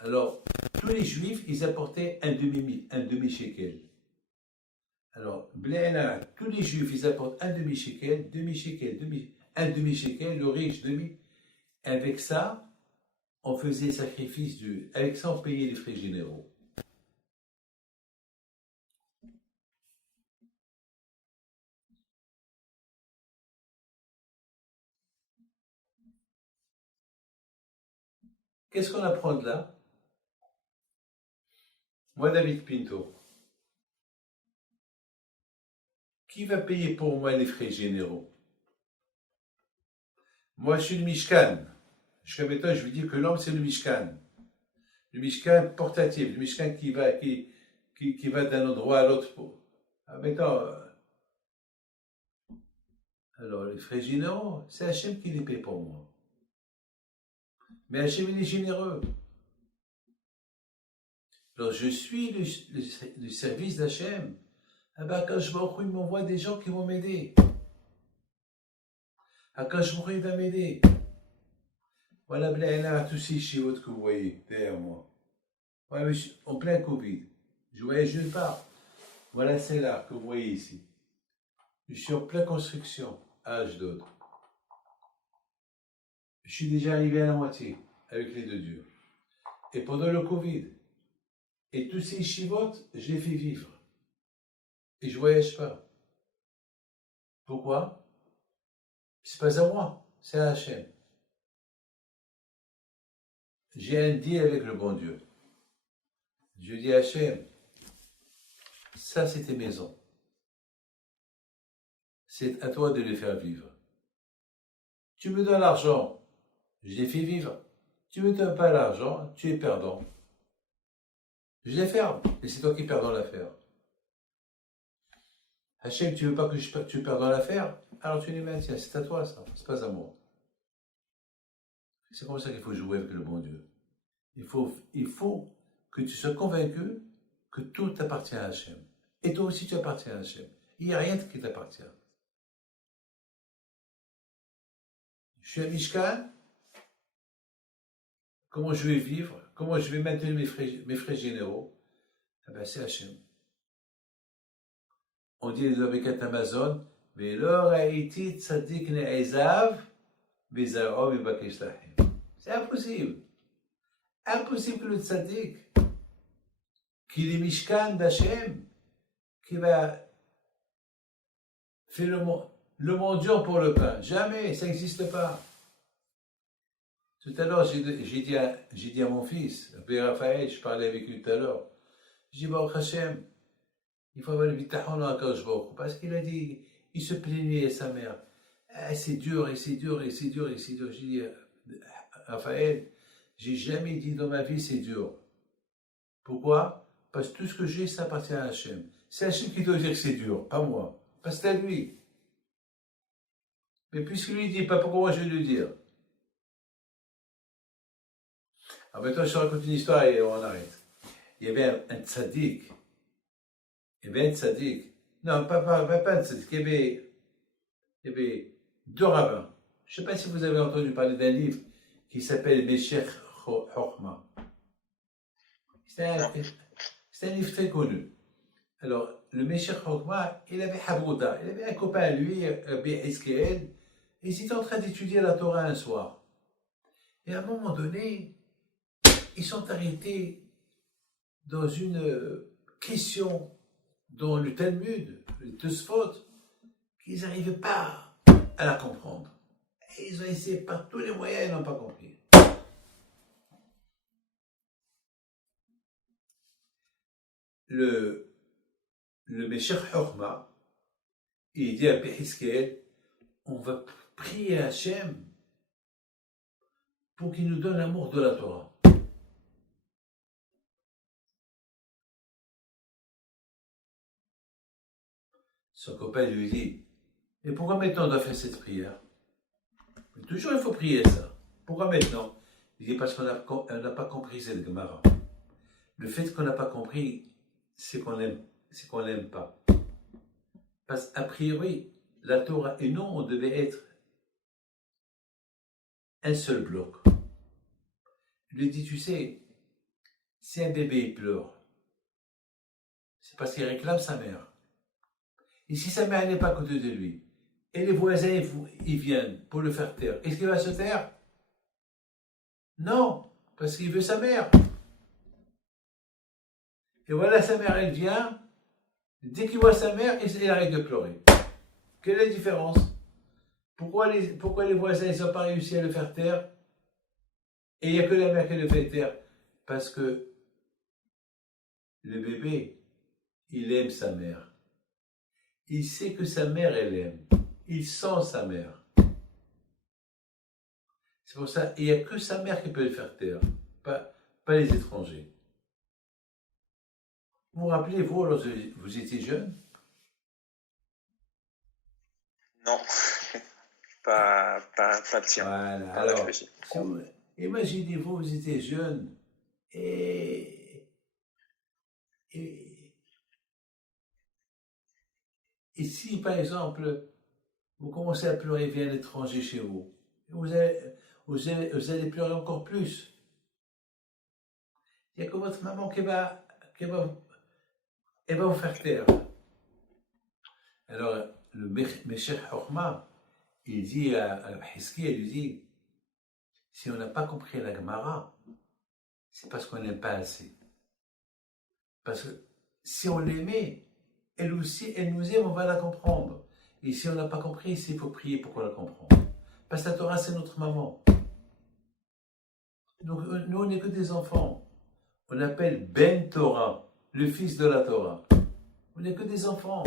Alors, tous les juifs, ils apportaient un demi-shekel. Alors, Bléna, tous les juifs, ils apportent un demi-shekel, un demi-shekel, le riche, demi. Avec ça, on faisait sacrifice avec ça, on payait les frais généraux. Qu'est-ce qu'on apprend de là? Moi, David Pinto. Qui va payer pour moi les frais généraux? Moi, je suis le Mishkan. Jusqu'à maintenant, je veux dire que l'homme, c'est le Mishkan. Le Mishkan portatif, le Mishkan qui va d'un endroit à l'autre. Maintenant, alors, les frais généraux, c'est Hachem qui les paie pour moi. Mais Hachem, il est généreux. Alors, je suis le service d'Hachem. Ah ben, quand je vais il m'envoie des gens qui vont m'aider. Quand je il va m'aider. Voilà, Blaina, tous ces chiots que vous voyez derrière moi. Ouais, mais en plein Covid. Je voyage nulle part. Voilà, c'est là que vous voyez ici. Je suis en pleine construction à Ashdod. Je suis déjà arrivé à la moitié avec les deux dieux. Et pendant le Covid, et tous ces chivotes, je les fais vivre. Et je ne voyage pas. Pourquoi? C'est pas à moi, c'est à Hachem. J'ai un deal avec le bon Dieu. Je dis à Hachem, ça c'est tes maisons. C'est à toi de les faire vivre. Tu me donnes l'argent, je les fais vivre. Tu ne me donnes pas l'argent, tu es perdant. Je les ferme, et c'est toi qui perds dans l'affaire. Hachem, tu veux pas que tu perds dans l'affaire? Alors tu les maintiens, c'est à toi ça, c'est pas à moi. C'est comme ça qu'il faut jouer avec le bon Dieu. Il faut que tu sois convaincu que tout t'appartient à Hachem. Et toi aussi tu appartiens à Hachem. Il n'y a rien qui t'appartient. Je suis à Mishkan. Comment je vais vivre? Comment je vais maintenir mes frais généraux? Eh ben, c'est Hachem. On dit les Obekat Amazon, mais l'or a été tzadik ne'ezav, bezaro bebakesh lachem. C'est impossible. Impossible que le tzaddik, qu'il est Mishkan d'Hachem, qui va faire le mendiant pour le pain. Jamais, ça n'existe pas. Tout à l'heure, j'ai dit à mon fils, Raphaël, je parlais avec lui tout à l'heure, j'ai dit, Baruch Hashem, il faut avoir le bitachon dans Akadosh Baruch Hu, parce qu'il a dit, il se plaignait à sa mère. Ah, c'est dur, et c'est dur, et c'est dur, et c'est dur. J'ai dit, Raphaël, j'ai jamais dit dans ma vie c'est dur. Pourquoi? Parce que tout ce que j'ai, ça appartient à Hachem. C'est Hachem qui doit dire que c'est dur, pas moi. Parce que c'est à lui. Mais puisque lui dit, pas pourquoi moi je vais lui dire. Alors maintenant, je te raconte une histoire et on arrête. Il y avait un tzaddik. Non, pas un tzaddik. Il y avait deux rabbins. Je ne sais pas si vous avez entendu parler d'un livre qui s'appelle Meshech Chochma. C'est un livre très connu. Alors, le Meshech Chochma, il avait Habouda. Il avait un copain à lui, Hizkiel, et ils étaient en train d'étudier la Torah un soir. Et à un moment donné, ils sont arrêtés dans une question dans le Talmud, le Tosfot, qu'ils n'arrivaient pas à la comprendre. Et ils ont essayé par tous les moyens, ils n'ont pas compris. Le Meshech Chochma, il dit à Hizkiel, on va prier à Hachem pour qu'il nous donne l'amour de la Torah. Son copain lui dit, mais pourquoi maintenant on doit faire cette prière? Mais toujours il faut prier ça. Pourquoi maintenant? Il dit parce qu'on n'a pas compris cette Gemara. Le fait qu'on n'a pas compris, c'est qu'on l'aime pas. Parce qu'a priori, la Torah et nous, on devait être un seul bloc. Il lui dit, tu sais, si un bébé il pleure, c'est parce qu'il réclame sa mère. Et si sa mère n'est pas à côté de lui, et les voisins ils viennent pour le faire taire, est-ce qu'il va se taire? Non, parce qu'il veut sa mère. Et voilà, sa mère, elle vient, dès qu'il voit sa mère, il arrête de pleurer. Quelle est la différence? Pourquoi les voisins n'ont pas réussi à le faire taire? Et il n'y a que la mère qui le fait taire. Parce que le bébé, il aime sa mère. Il sait que sa mère, elle aime. Il sent sa mère. C'est pour ça, il n'y a que sa mère qui peut le faire taire, pas les étrangers. Vous vous rappelez, vous, lorsque vous étiez jeune? Non, pas petit. Hein. Voilà, Pas un âge alors, précis. imaginez-vous, vous étiez jeune et, et, et si, par exemple, vous commencez à pleurer, vient un étranger chez vous, vous allez pleurer encore plus. Il n'y a que votre maman qui va vous faire taire. Alors, le Meshech Chochma, il dit à Hiski, il lui dit, si on n'a pas compris la Gemara, c'est parce qu'on n'aime pas assez. Parce que si on l'aimait, elle aussi, elle nous aime, on va la comprendre. Et si on n'a pas compris, il faut prier pour qu'on la comprenne. Parce que la Torah, c'est notre maman. Donc, nous, on n'est que des enfants. On appelle Ben Torah, le fils de la Torah. On n'est que des enfants.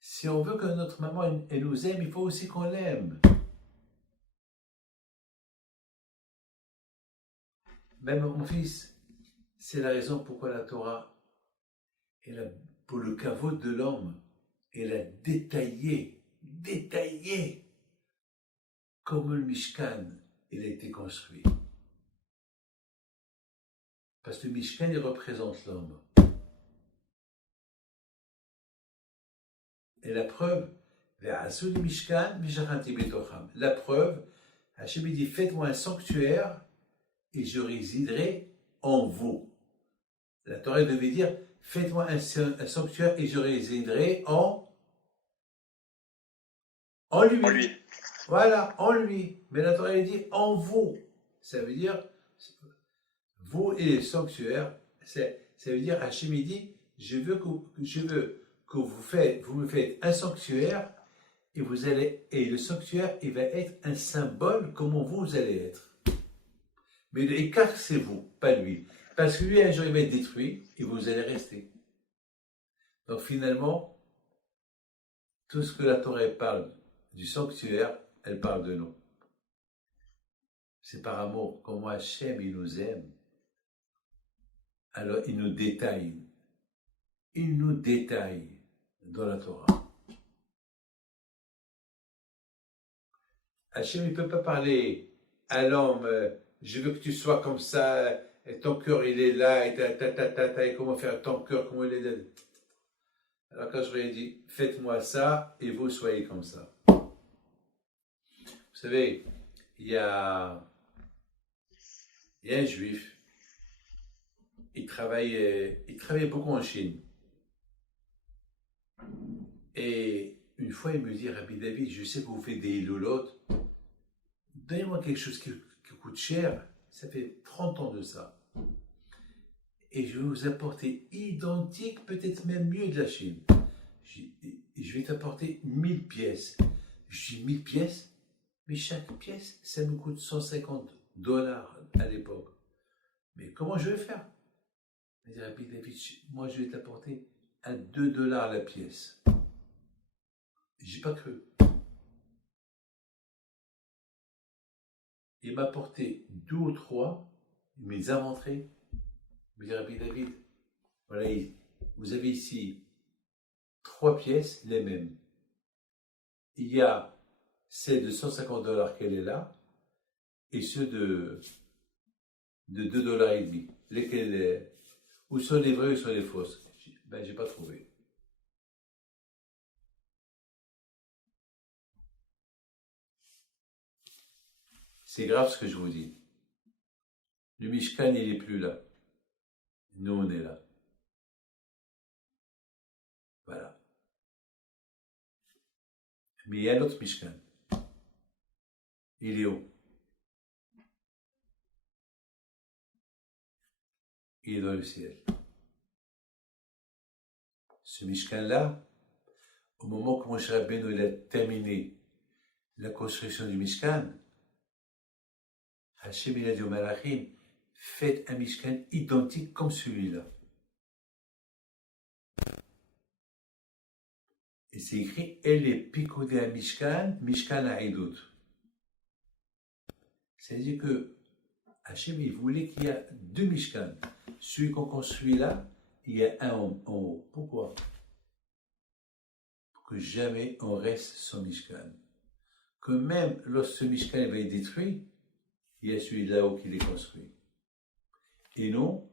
Si on veut que notre maman elle nous aime, il faut aussi qu'on l'aime. Même mon fils, c'est la raison pourquoi la Torah, pour le kavod de l'homme, elle a détaillé comment le Mishkan il a été construit. Parce que le Mishkan, il représente l'homme. Et la preuve, la preuve, Hachem dit, faites-moi un sanctuaire et je résiderai en vous. La Torah devait dire, faites-moi un sanctuaire et je résiderai en lui. En lui. Voilà, en lui. Mais la Torah dit en vous. Ça veut dire, vous et le sanctuaire, ça veut dire, Hachem dit, je veux que vous me faites un sanctuaire et le sanctuaire, il va être un symbole comment vous allez être. Mais l'écart, c'est vous, pas lui. Parce que lui, un jour, il va être détruit et vous allez rester. Donc finalement, tout ce que la Torah parle du sanctuaire, elle parle de nous. C'est par amour, comment Hachem, il nous aime. Alors, il nous détaille. Il nous détaille dans la Torah. Hachem, il ne peut pas parler à l'homme, je veux que tu sois comme ça, et ton cœur il est là, et comment faire ton cœur, comment il est là. Alors quand je lui ai dit, faites-moi ça, et vous soyez comme ça. Vous savez, il y a un juif, il travaillait beaucoup en Chine. Et une fois, il me dit, Rabbi David, je sais que vous faites des iloulotes, donnez-moi quelque chose qui coûte cher, ça fait 30 ans de ça. Et je vais vous apporter identique, peut-être même mieux de la Chine. Je vais t'apporter 1000 pièces. Je dis 1000 pièces, mais chaque pièce, ça me coûte $150 à l'époque. Mais comment je vais faire? Il dit, Rabbi David, moi je vais t'apporter à $2 la pièce. J'ai pas cru. Il m'a apporté 2 ou 3, il me les a montrés. Il me dit, Rabbi David, voilà, vous avez ici 3 pièces, les mêmes. Il y a celle de $150 qu'elle est là, et ceux de $2,5. Lesquels, où sont les vraies, où sont les fausses? Ben, j'ai pas trouvé. C'est grave ce que je vous dis. Le Mishkan, il est plus là. Nous, on est là. Voilà. Mais il y a l'autre Mishkan. Il est où? Il est dans le ciel. Ce Mishkan-là, au moment où Moshe Rabbeinu a terminé la construction du Mishkan, Hachem il a dit au Malachim, faites un Mishkan identique comme celui-là. Et c'est écrit, elle est picoudée à Mishkan, Mishkan à Eidot. C'est-à-dire que Hachem il voulait qu'il y ait deux Mishkan. Celui qu'on construit là, il y a un en haut. Pourquoi? Pour que jamais on reste sans Mishkan. Que même lorsque ce Mishkan va être détruit, il y a celui de là-haut qui l'est construit. Et non,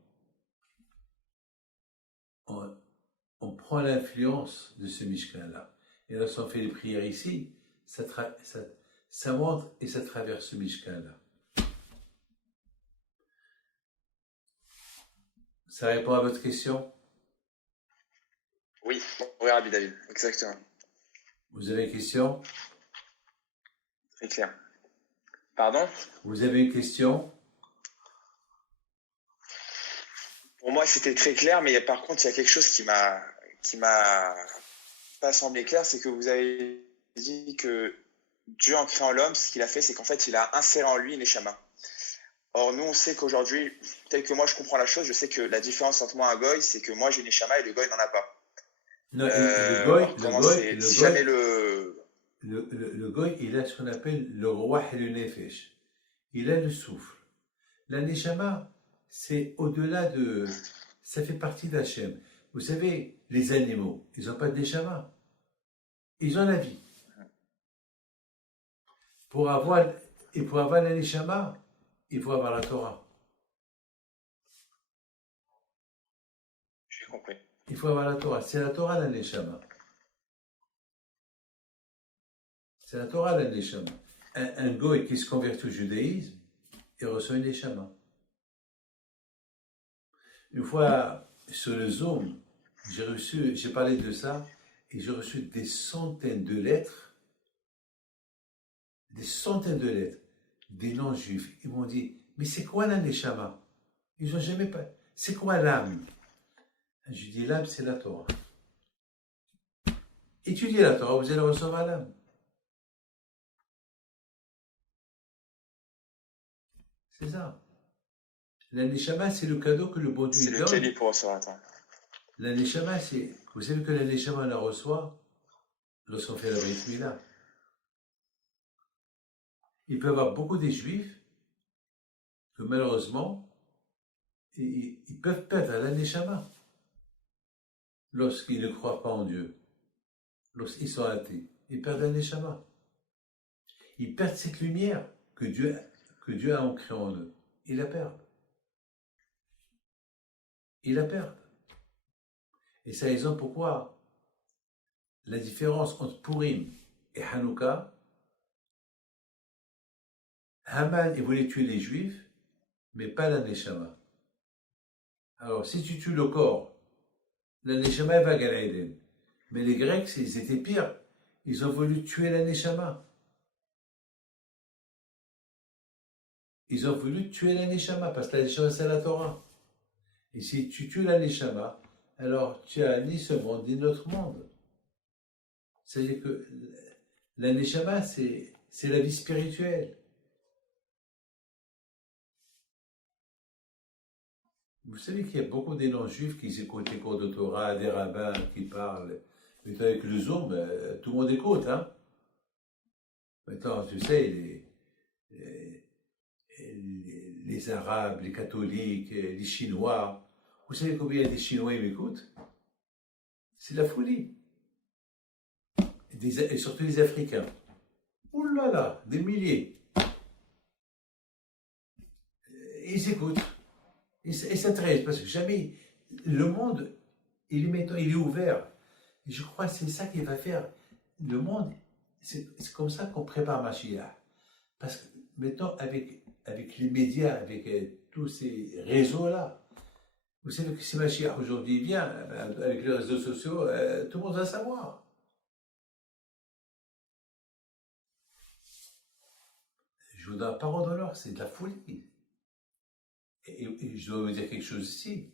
on prend l'influence de ce Mishkan-là. Et lorsqu'on fait les prières ici, ça monte et ça traverse ce Mishkan-là. Ça répond à votre question? Oui, Rabbi David, exactement. Vous avez une question? Très clair. Pardon? Vous avez une question? Pour moi, c'était très clair, mais par contre, il y a quelque chose qui m'a pas semblé clair, c'est que vous avez dit que Dieu, en créant l'homme, ce qu'il a fait, c'est qu'en fait, il a inséré en lui une neshama. Or, nous, on sait qu'aujourd'hui, tel que moi je comprends la chose, je sais que la différence entre moi et un goy, c'est que moi j'ai une neshama et le goy n'en a pas. Non, le goy, si jamais le goy, il a ce qu'on appelle le roi et le nefesh. Il a le souffle. La neshama, c'est au-delà de... Ça fait partie d'Hachem. Vous savez, les animaux, ils n'ont pas de neshama. Ils ont la vie. Pour avoir la neshama, il faut avoir la Torah. J'ai compris. Il faut avoir la Torah. C'est la Torah, la neshama. C'est la Torah, la neshama. Un goy qui se convertit au judaïsme, il reçoit une neshama. Une fois, sur le Zoom, j'ai parlé de ça, et j'ai reçu des centaines de lettres, des non-juifs. Ils m'ont dit, mais c'est quoi la neshama? Ils n'ont jamais pas. C'est quoi l'âme? Je dis, l'âme, c'est la Torah. Étudiez la Torah, vous allez recevoir l'âme. C'est ça. La neshama, c'est le cadeau que le bon Dieu donne. C'est le cadeau pour recevoir, attends. La neshama, c'est... Vous savez que la neshama, on la reçoit lorsqu'on fait la brit mila. Il peut y avoir beaucoup des juifs que malheureusement, ils peuvent perdre la neshama lorsqu'ils ne croient pas en Dieu. Lorsqu'ils sont athées, ils perdent la neshama. Ils perdent cette lumière que Dieu a ancrée en eux. Ils la perdent. Ils la perdent. Et c'est la raison pourquoi la différence entre Purim et Hanouka, Haman, il voulait tuer les Juifs, mais pas la Neshama. Alors, si tu tues le corps, la Neshama elle va à Gan Eden. Mais les Grecs, ils étaient pires. Ils ont voulu tuer la Neshama. Ils ont voulu tuer la Neshama, parce que la Neshama, c'est la Torah. Et si tu tues la Neshama, alors tu as ni ce monde, ni notre monde. C'est-à-dire que la Neshama, c'est la vie spirituelle. Vous savez qu'il y a beaucoup des non-juifs qui écoutent les cours de Torah, des rabbins qui parlent. Mais avec le Zoom, tout le monde écoute. Hein? Maintenant, tu sais, les Arabes, les catholiques, les Chinois. Vous savez combien il y a des Chinois qui m'écoutent? C'est la folie. Et surtout les Africains. Ouh là là, des milliers. Ils écoutent. Ils s'intéressent parce que jamais le monde, il est maintenant, il est ouvert. Et je crois que c'est ça qui va faire le monde. C'est comme ça qu'on prépare Mashiach. Parce que maintenant, avec les médias, avec tous ces réseaux-là, vous savez que si Mashiach aujourd'hui vient, avec les réseaux sociaux, tout le monde va savoir. Je vous donne la parole d'honneur, c'est de la folie. Et je dois vous dire quelque chose ici.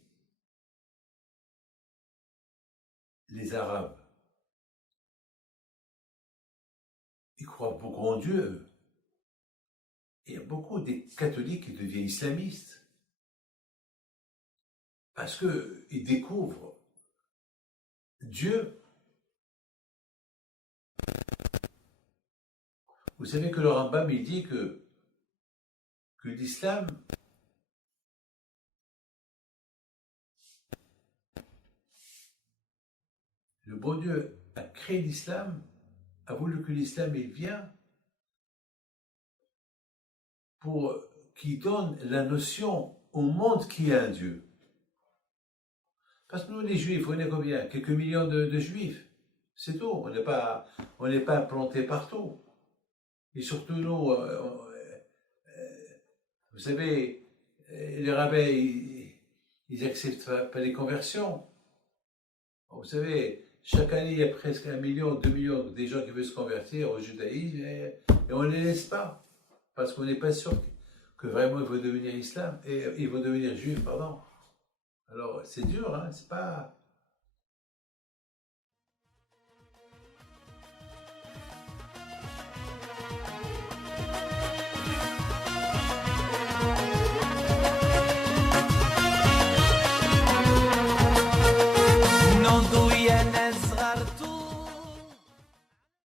Les Arabes, ils croient beaucoup en Dieu. Et il y a beaucoup des catholiques qui deviennent islamistes. Parce qu'ils découvrent Dieu. Vous savez que le Rambam, il dit que l'islam, le bon Dieu a créé l'islam, a voulu que l'islam il vienne pour qu'il donne la notion au monde qu'il y a un Dieu. Parce que nous, les Juifs, on est combien? Quelques millions de Juifs. C'est tout. On n'est pas implantés partout. Et surtout, nous, vous savez, les rabbins, ils n'acceptent pas les conversions. Vous savez, chaque année, il y a presque 1 million, 2 millions des gens qui veulent se convertir au judaïsme et on ne les laisse pas. Parce qu'on n'est pas sûr que vraiment ils vont devenir islam, et ils vont devenir juifs, pardon. Alors, c'est dur, hein, c'est pas...